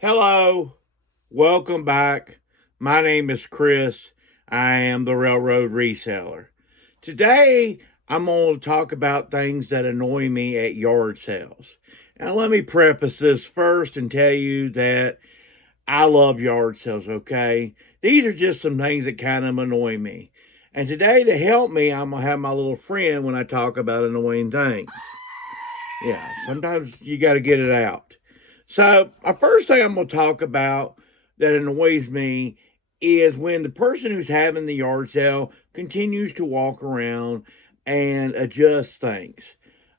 Hello, welcome back. My name is Chris. I am the Railroad Reseller. Today, I'm going to talk about things that annoy me at yard sales. Now, let me preface this first and tell you that I love yard sales, okay? These are just some things that kind of annoy me. And today, to help me, I'm going to have my little friend when I talk about annoying things. Yeah, sometimes you got to get it out. So, the first thing I'm going to talk about that annoys me is when the person who's having the yard sale continues to walk around and adjust things.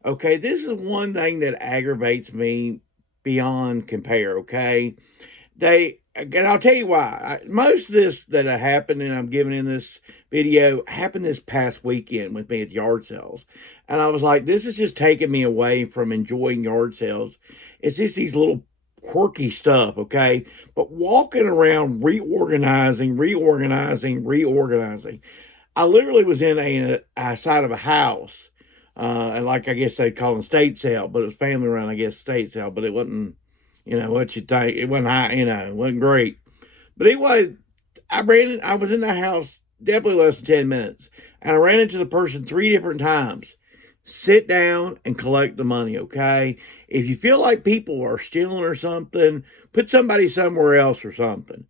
Okay, this is one thing that aggravates me beyond compare. Okay, and I'll tell you why. Most of this that happened, and I'm giving in this video, happened this past weekend with me at yard sales. And I was like, this is just taking me away from enjoying yard sales. It's just these little quirky stuff, okay? But walking around reorganizing. I literally was in a side of a house, and like I guess they'd call it estate sale, but it was family run, I guess, estate sale, but it wasn't, what you think. It wasn't high, it wasn't great. But anyway, I was in the house definitely less than 10 minutes, and I ran into the person 3 different times. Sit down and collect the money, okay? If you feel like people are stealing or something, put somebody somewhere else or something.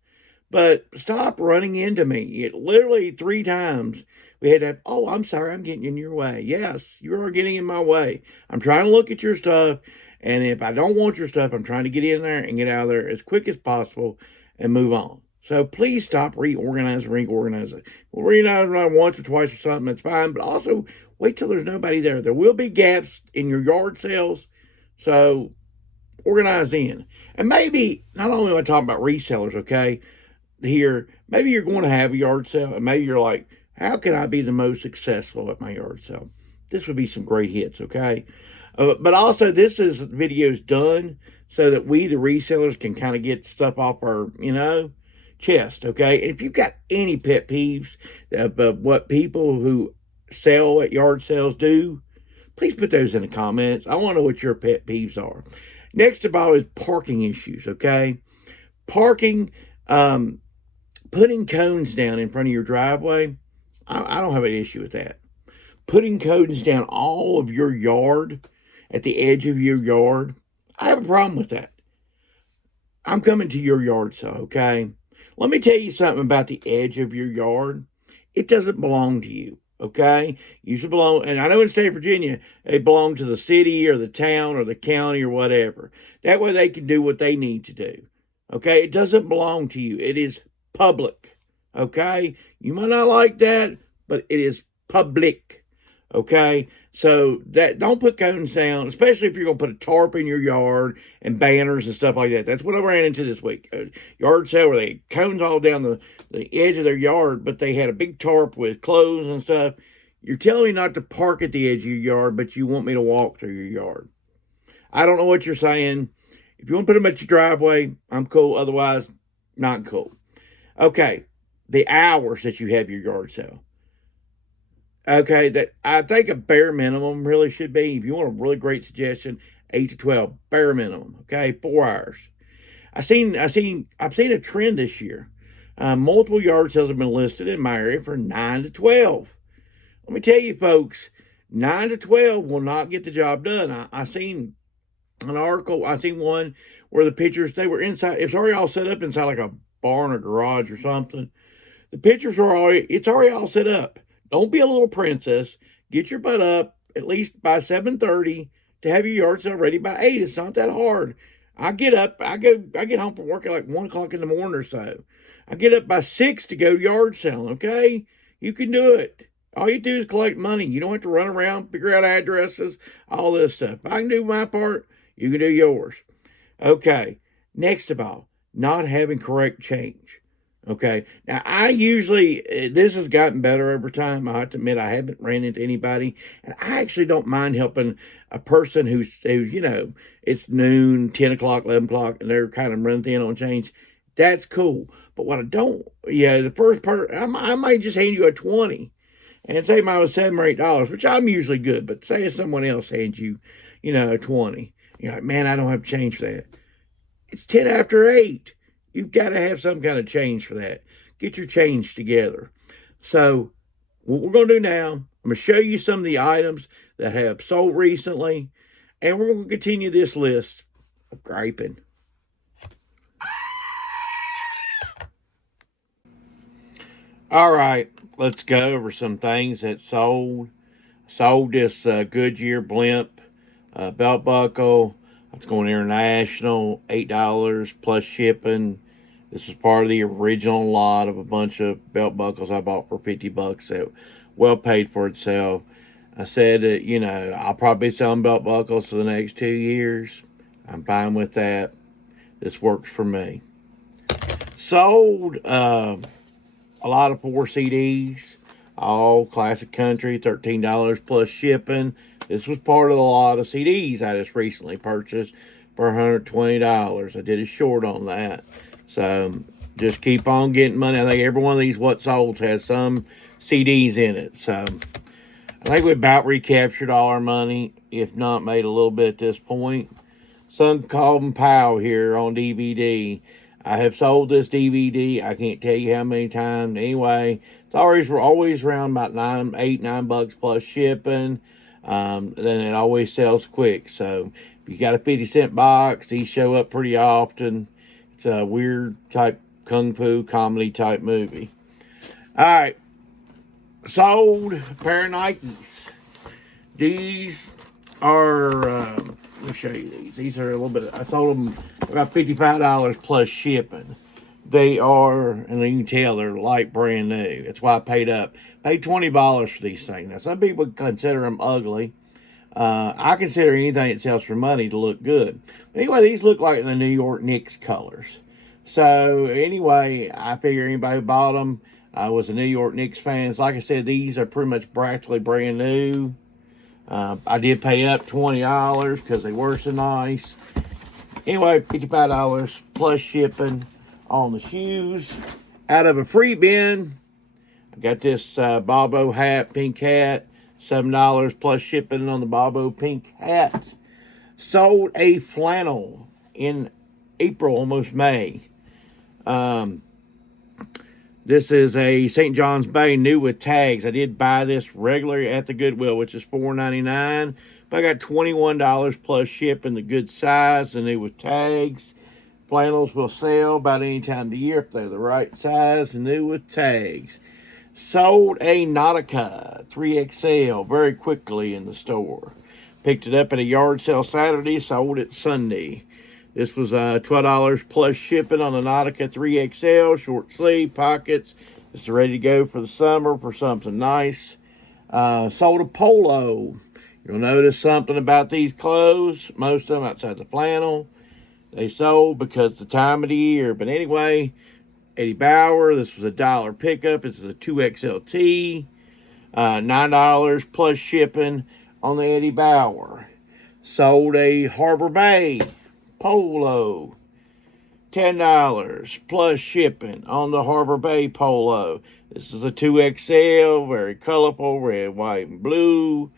But stop running into me. It literally 3 times we had to, oh, I'm sorry, I'm getting in your way. Yes, you are getting in my way. I'm trying to look at your stuff. And if I don't want your stuff, I'm trying to get in there and get out of there as quick as possible and move on. So please stop reorganizing. We'll reorganize once or twice or something, that's fine. But also wait till there's nobody there. There will be gaps in your yard sales. So organize in. And maybe not only am I talking about resellers, okay? Here, maybe you're going to have a yard sale, and maybe you're like, how can I be the most successful at my yard sale? This would be some great hits, okay? But also, video's done so that we, the resellers, can kind of get stuff off our, chest, okay? And if you've got any pet peeves of what people who sell at yard sales do, please put those in the comments. I want to know what your pet peeves are. Next of all is parking issues, okay? Parking, putting cones down in front of your driveway, I don't have an issue with that. Putting cones down all of your yard, at the edge of your yard, I have a problem with that. I'm coming to your yard, so okay? Let me tell you something about the edge of your yard. It doesn't belong to you, okay? You should belong, and I know in the state of Virginia, they belong to the city or the town or the county or whatever. That way they can do what they need to do, okay? It doesn't belong to you. It is public, okay? You might not like that, but it is public, okay? So that don't put cones down, especially if you're going to put a tarp in your yard and banners and stuff like that. That's what I ran into this week. A yard sale where they had cones all down the edge of their yard, but they had a big tarp with clothes and stuff. You're telling me not to park at the edge of your yard, but you want me to walk through your yard. I don't know what you're saying. If you want to put them at your driveway, I'm cool. Otherwise, not cool. Okay, the hours that you have your yard sale. Okay, that I think a bare minimum really should be. If you want a really great suggestion, 8 to 12, bare minimum. Okay, 4 hours. I've seen a trend this year. Multiple yard sales have been listed in my area for 9 to 12. Let me tell you, folks, 9 to 12 will not get the job done. I seen an article. I seen one where the pictures they were inside. It's already all set up inside like a barn or garage or something. The pictures are it's already all set up. Don't be a little princess. Get your butt up at least by 7:30 to have your yard sale ready by 8. It's not that hard. I get up, I get home from work at like 1 o'clock in the morning or so. I get up by 6 to go yard selling, okay? You can do it. All you do is collect money. You don't have to run around, figure out addresses, all this stuff. If I can do my part, you can do yours. Okay. Next of all, not having correct change. Okay. Now, this has gotten better over time. I have to admit, I haven't ran into anybody. And I actually don't mind helping a person who's it's noon, 10 o'clock, 11 o'clock, and they're kind of running thin on change. That's cool. But what I don't, the first part, I might just hand you a 20 and say mine was $7 or $8, which I'm usually good. But say if someone else hands you, a 20, you're like, man, I don't have change for that. It's 10 after 8. You've got to have some kind of change for that. Get your change together. So, what we're going to do now, I'm going to show you some of the items that have sold recently, and we're going to continue this list of griping. All right, let's go over some things that sold. Sold this Goodyear blimp belt buckle. It's going international, $8 plus shipping. This is part of the original lot of a bunch of belt buckles I bought for $50 that well paid for itself. I said that, I'll probably be selling belt buckles for the next 2 years. I'm fine with that. This works for me. Sold a lot of 4 CDs, all classic country, $13 plus shipping. This was part of the lot of CDs I just recently purchased for $120. I did a short on that. So just keep on getting money. I think every one of these what sold has some CDs in it. So I think we about recaptured all our money, if not made a little bit at this point. Son called and Pow here on DVD. I have sold this DVD. I can't tell you how many times. Anyway, it's always around about $9 plus shipping. Then it always sells quick. So if you got a 50-cent box, these show up pretty often. It's a weird type kung fu comedy type movie. All right, sold a pair of Nikes. These are. Let me show you these. These are a little bit. I sold them about $55 plus shipping. They are, and you can tell they're like brand new. That's why I paid up. Paid $20 for these things. Now some people consider them ugly. I consider anything that sells for money to look good. But anyway, these look like the New York Knicks colors. So anyway, I figure anybody who bought them was a New York Knicks fans. Like I said, these are pretty much practically brand new. I did pay up $20 because they were so nice. Anyway, $55 plus shipping on the shoes. Out of a free bin, I got this Bobo hat, pink hat. $7 plus shipping on the Bobo pink hat. Sold a flannel in April, almost May. This is a St. John's Bay new with tags. I did buy this regularly at the Goodwill, which is $4.99. But I got $21 plus shipping, the good size, the new with tags. Flannels will sell about any time of the year if they're the right size and new with tags. Sold a Nautica 3XL very quickly in the store. Picked it up at a yard sale Saturday, sold it Sunday. This was $12 plus shipping on the Nautica 3XL, short sleeve, pockets. It's ready to go for the summer for something nice. Sold a polo. You'll notice something about these clothes. Most of them outside the flannel. They sold because the time of the year. But anyway, Eddie Bauer, this was $1 pickup. This is a 2XLT. $9 plus shipping on the Eddie Bauer. Sold a Harbor Bay polo. $10 plus shipping on the Harbor Bay polo. This is a 2XL, very colorful, red, white, and blue.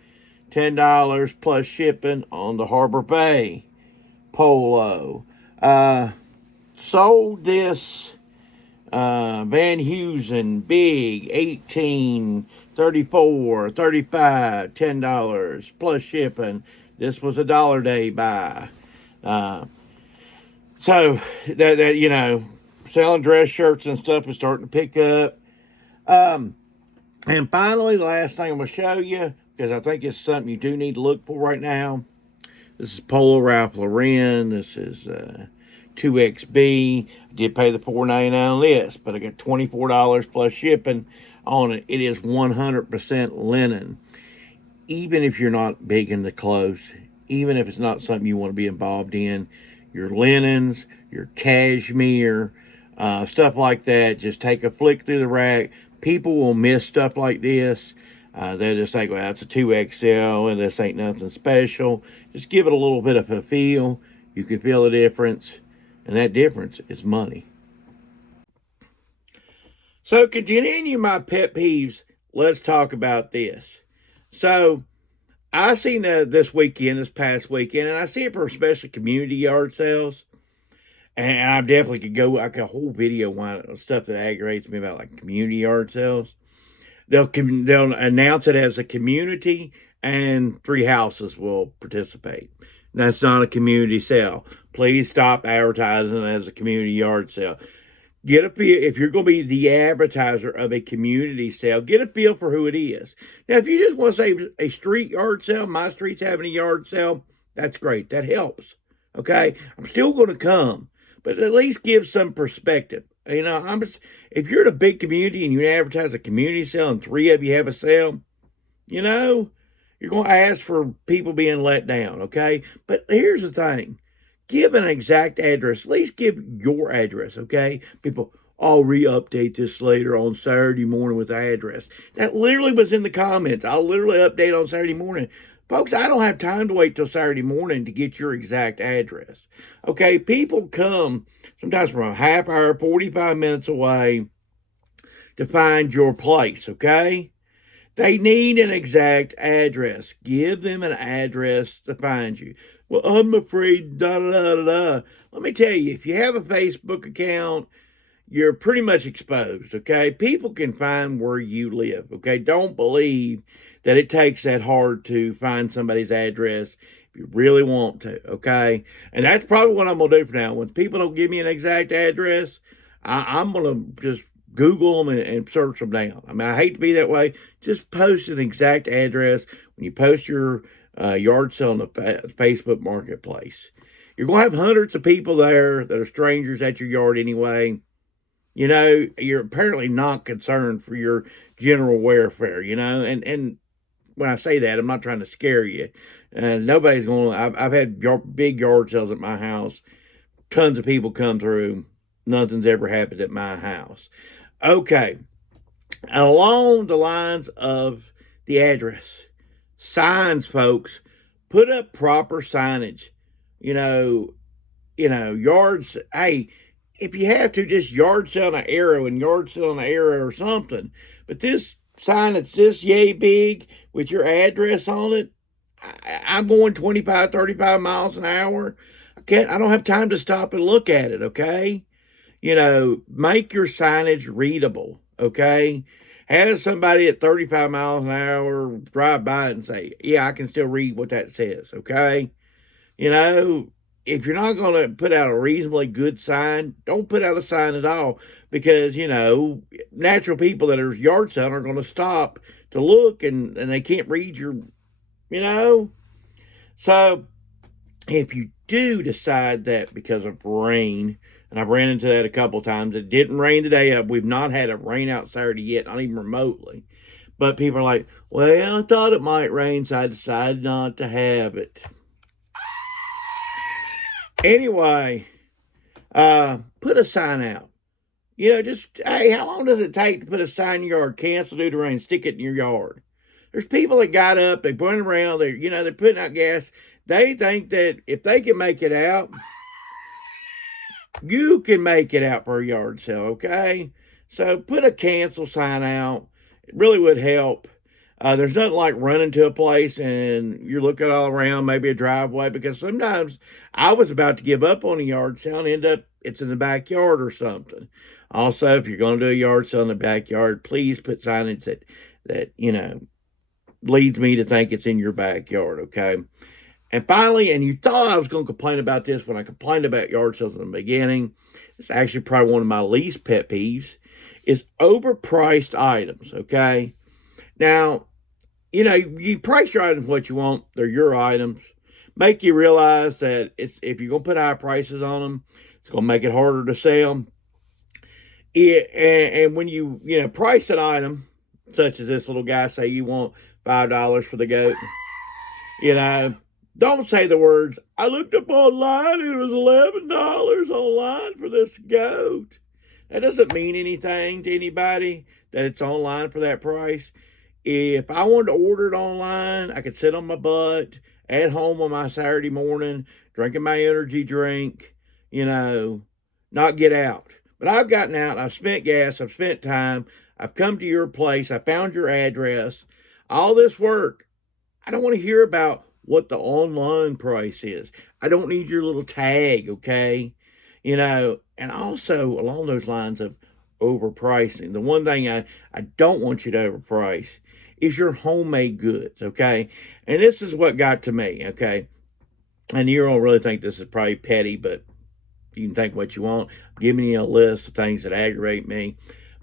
$10 plus shipping on the Harbor Bay polo. Sold this Van Heusen big 18, 34, 35, $10 plus shipping. This was a dollar day buy. So that selling dress shirts and stuff is starting to pick up. And finally, the last thing I'm going to show you, because I think it's something you do need to look for right now. This is Polo Ralph Lauren. This is 2XB. I did pay the $4.99 on this, but I got $24 plus shipping on it. It is 100% linen. Even if you're not big into clothes, even if it's not something you want to be involved in, your linens, your cashmere, stuff like that, just take a flick through the rack. People will miss stuff like this. They'll just think, well, that's a 2XL and this ain't nothing special. Just give it a little bit of a feel. You can feel the difference. And that difference is money. So, continuing my pet peeves, let's talk about this. So, I seen this past weekend, and I see it for especially community yard sales. And I definitely could go like a whole video on stuff that aggravates me about like community yard sales. They'll announce it as a community, and 3 houses will participate. That's not a community sale. Please stop advertising as a community yard sale. Get a feel if you're going to be the advertiser of a community sale. Get a feel for who it is. Now, if you just want to say a street yard sale, my street's having a yard sale, that's great. That helps. Okay, I'm still going to come, but at least give some perspective. If you're in a big community and you advertise a community sale and 3 of you have a sale, you know, you're going to ask for people being let down. Okay, but here's the thing: give an exact address. At least give your address. Okay, people. I'll re-update this later on Saturday morning with the address. That literally was in the comments. I'll literally update on Saturday morning. Folks, I don't have time to wait till Saturday morning to get your exact address. Okay, people come sometimes from a half hour, 45 minutes away to find your place, okay? They need an exact address. Give them an address to find you. Well, I'm afraid, da da da da da. Let me tell you, if you have a Facebook account, you're pretty much exposed, okay? People can find where you live, okay? Don't believe that it takes that hard to find somebody's address if you really want to, okay? And that's probably what I'm going to do for now. When people don't give me an exact address, I'm going to just Google them and search them down. I mean, I hate to be that way. Just post an exact address when you post your yard sale on the Facebook marketplace. You're going to have hundreds of people there that are strangers at your yard anyway. You're apparently not concerned for your general welfare, and when I say that, I'm not trying to scare you. Nobody's going to, I've had big yard sales at my house. Tons of people come through. Nothing's ever happened at my house. Okay. Along the lines of the address, signs, folks, put up proper signage. Yards, hey, if you have to, just yard sell an arrow and yard sell an arrow or something. But this sign that's this yay big with your address on it, I'm going 25, 35 miles an hour. I don't have time to stop and look at it, okay? Make your signage readable, okay? Have somebody at 35 miles an hour drive by it and say, yeah, I can still read what that says, okay? If you're not going to put out a reasonably good sign, don't put out a sign at all because, natural people that are yard selling are going to stop to look and they can't read your. So if you do decide that because of rain, and I've ran into that a couple times, it didn't rain today. We've not had a rain out Saturday yet, not even remotely. But people are like, well, I thought it might rain, so I decided not to have it. Anyway, put a sign out. Hey, how long does it take to put a sign in your yard? Cancel due to rain. Stick it in your yard. There's people that got up, they run around, they're putting out gas. They think that if they can make it out, you can make it out for a yard sale, okay? So put a cancel sign out. It really would help. There's nothing like running to a place and you're looking all around, maybe a driveway, because sometimes I was about to give up on a yard sale and end up it's in the backyard or something. Also, if you're going to do a yard sale in the backyard, please put signage that leads me to think it's in your backyard, okay? And finally, and you thought I was going to complain about this when I complained about yard sales in the beginning, it's actually probably one of my least pet peeves, is overpriced items, okay? Now, you price your items what you want. They're your items. Make you realize that if you're going to put high prices on them, it's going to make it harder to sell. And when you price an item, such as this little guy, say you want $5 for the goat, don't say the words, I looked up online and it was $11 online for this goat. That doesn't mean anything to anybody that it's online for that price. If I wanted to order it online, I could sit on my butt at home on my Saturday morning, drinking my energy drink, not get out. But I've gotten out, I've spent gas, I've spent time, I've come to your place, I found your address, all this work. I don't want to hear about what the online price is. I don't need your little tag, okay? And also along those lines of overpricing. The one thing I don't want you to overprice is your homemade goods, okay? And this is what got to me, okay? And you don't really think this is probably petty, but you can think what you want. I'm giving you a list of things that aggravate me.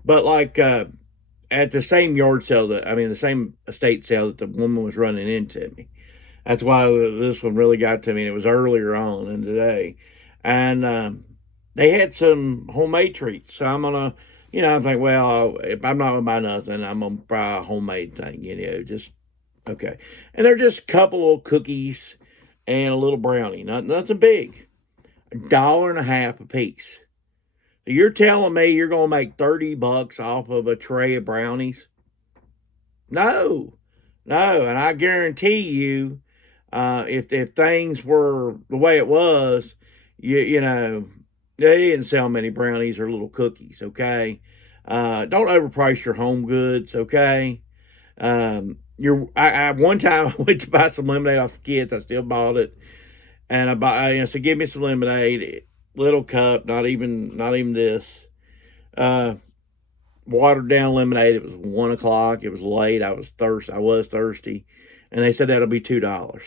But like at the same yard sale the same estate sale that the woman was running into me. That's why this one really got to me. And it was earlier on in the day. And they had some homemade treats. So I'm going to, I think, well, if I'm not going to buy nothing, I'm going to buy a homemade thing, just, okay. And they're just a couple little cookies and a little brownie. Nothing big. $1.50 a piece. So you're telling me you're going to make $30 off of a tray of brownies? No. No. And I guarantee you, if things were the way it was, you know, they didn't sell many brownies or little cookies, okay? Don't overprice your home goods, okay? One time I went to buy some lemonade off the kids. I still bought it, and I said, "Give me some lemonade, little cup, not even this." Uh, Watered down lemonade. It was 1 o'clock. It was late. I was thirsty, and they said that'll be $2.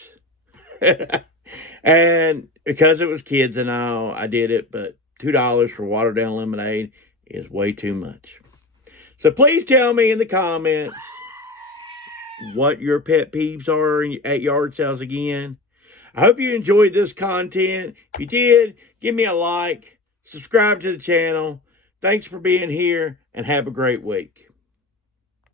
And because it was kids and all, I did it. But $2 for watered down lemonade is way too much. So please tell me in the comments what your pet peeves are at yard sales again. I hope you enjoyed this content. If you did, give me a like, subscribe to the channel. Thanks for being here, and have a great week.